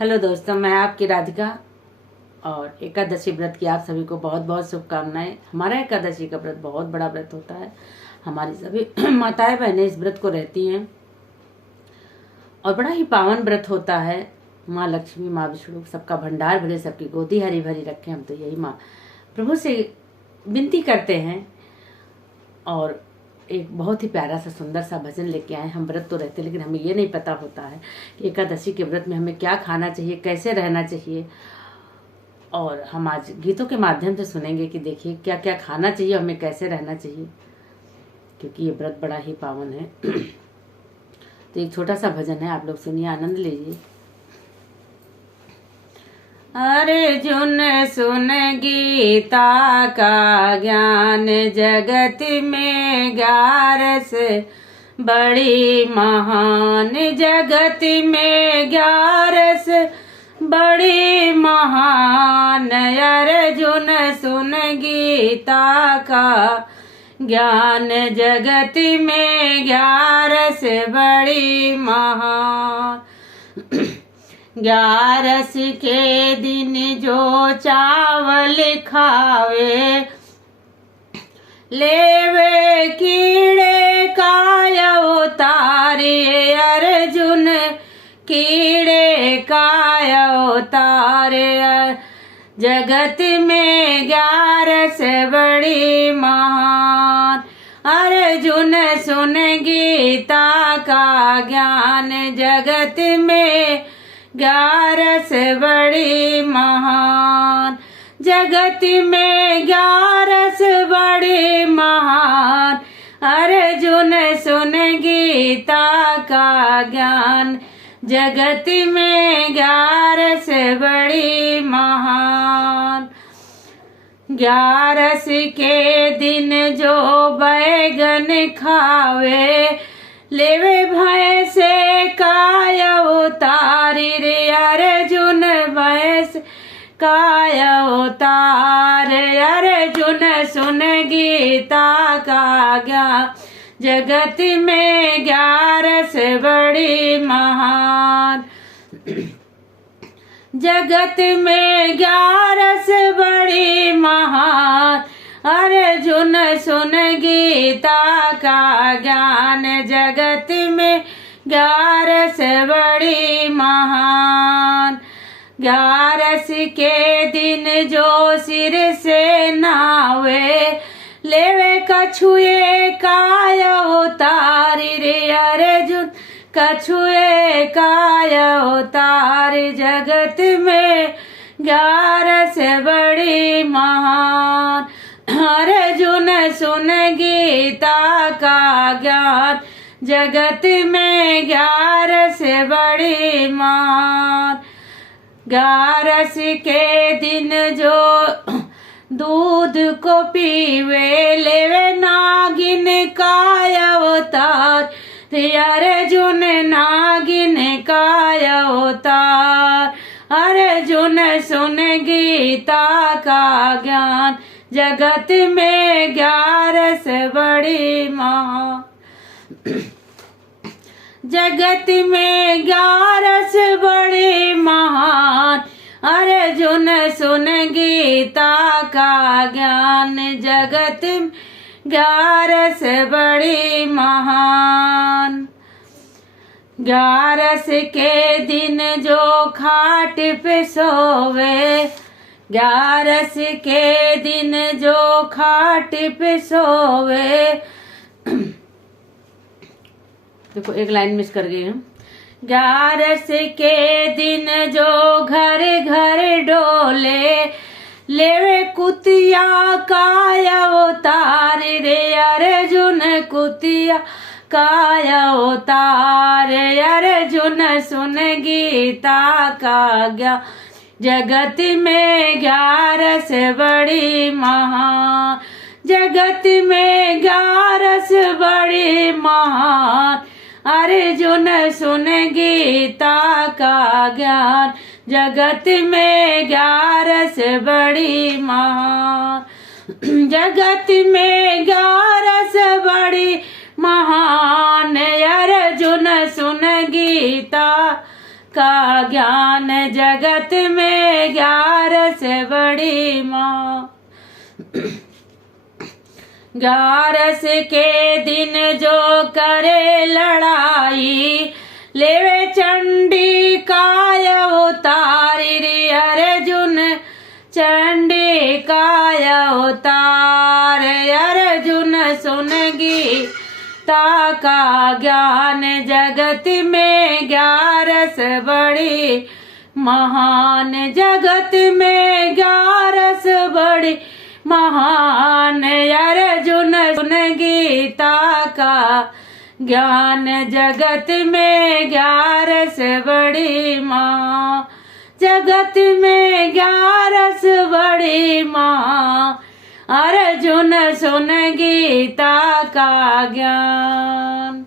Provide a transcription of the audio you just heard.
Hello दोस्तों, मैं आपकी राधिका और एकादशी व्रत की आप सभी को बहुत बहुत शुभकामनाएं। हमारा एकादशी का व्रत बहुत बड़ा व्रत होता है। हमारी सभी माताएं बहनें इस व्रत को रहती हैं और बड़ा ही पावन व्रत होता है। माँ लक्ष्मी, माँ विष्णु सबका भंडार भरे, सबकी गोदी हरी भरी रखें। हम तो यही माँ प्रभु से विनती करते हैं। और एक बहुत ही प्यारा सा सुंदर सा भजन लेके आए। हम व्रत तो रहते लेकिन हमें ये नहीं पता होता है कि एकादशी के व्रत में हमें क्या खाना चाहिए, कैसे रहना चाहिए। और हम आज गीतों के माध्यम से सुनेंगे कि देखिए क्या क्या खाना चाहिए, हमें कैसे रहना चाहिए, क्योंकि ये व्रत बड़ा ही पावन है। तो एक छोटा सा भजन है, आप लोग सुनिए, आनंद लीजिए। अर्जुन सुन गीता का ज्ञान, जगत में 11 बड़ी महान, जगत में 11 बड़ी महान। अर्जुन सुन गीता का ज्ञान, जगत में 11 बड़ी महान। 11 के दिन जो चावल खावे, लेवे कीड़े का उतारे। अर्जुन कीड़े का उतारे, जगत में 11 बड़ी महान। अर्जुन सुन गीता का ज्ञान, जगत में 11 बड़ी महान, जगत में 11 बड़ी महान। अर्जुन सुन गीता का ज्ञान, जगत में 11 बड़ी महान। 11 के दिन जो बैगन खावे, लेवे भैंस काय उतारी रे। अर्जुन भैंस काय उतार, अर्जुन सुन गीता का ज्ञान, जगत में 11 बड़ी महान, जगत में 11 बड़ी महान। अर्जुन सुन गीता का ज्ञान, जगत में 11 बड़ी महान। 11 के दिन जो सिर से नावे, लेवे कछुए काय उतारी रे। अर्जुन कछुए काय उतार, जगत में 11 बड़ी महान। अर्जुन सुन गीता का ज्ञान, जगत में 11 बड़ी महान। 11 के दिन जो दूध को पीवे, लेवे नागिन काय अवतार। अर्जुन नागिन काय अवतार, अर्जुन सुन गीता का ज्ञान, जगत में 11 बड़ी महान, जगत में 11 बड़ी महान। अर्जुन सुन गीता का ज्ञान, जगत में 11 बड़ी महान। 11 के दिन जो खाट पे सोवे, 11 के दिन जो खाट पे सोवे। देखो एक लाइन मिस कर गई हम। 11 के दिन जो घर घर डोले, लेवे कुतिया काय उतार रे। अर्जुन कुतिया काय उतार, अर्जुन सुन गीता का ज्ञान, जगत में 11 बड़ी महान, जगत में 11 बड़ी महान। अर्जुन सुन गीता का ज्ञान, जगत में 11 बड़ी महान, जगत में 11 बड़ी महान। अर्जुन सुन गीता का ज्ञान जगत में 11 से बड़ी माँ। 11 के दिन जो करे लड़ाई, लेवे चंडी काय उतारी रे अर्जुन, चंडी काय उतार। अर्जुन सुन गीता का ज्ञान जगत में 11 से बड़ी महान, जगत में 11 से बड़ी महान। अर्जुन सुन गीता का ज्ञान जगत में 11 से बड़ी माँ, जगत में 11 से बड़ी माँ। अर्जुन सुन गीता का ज्ञान।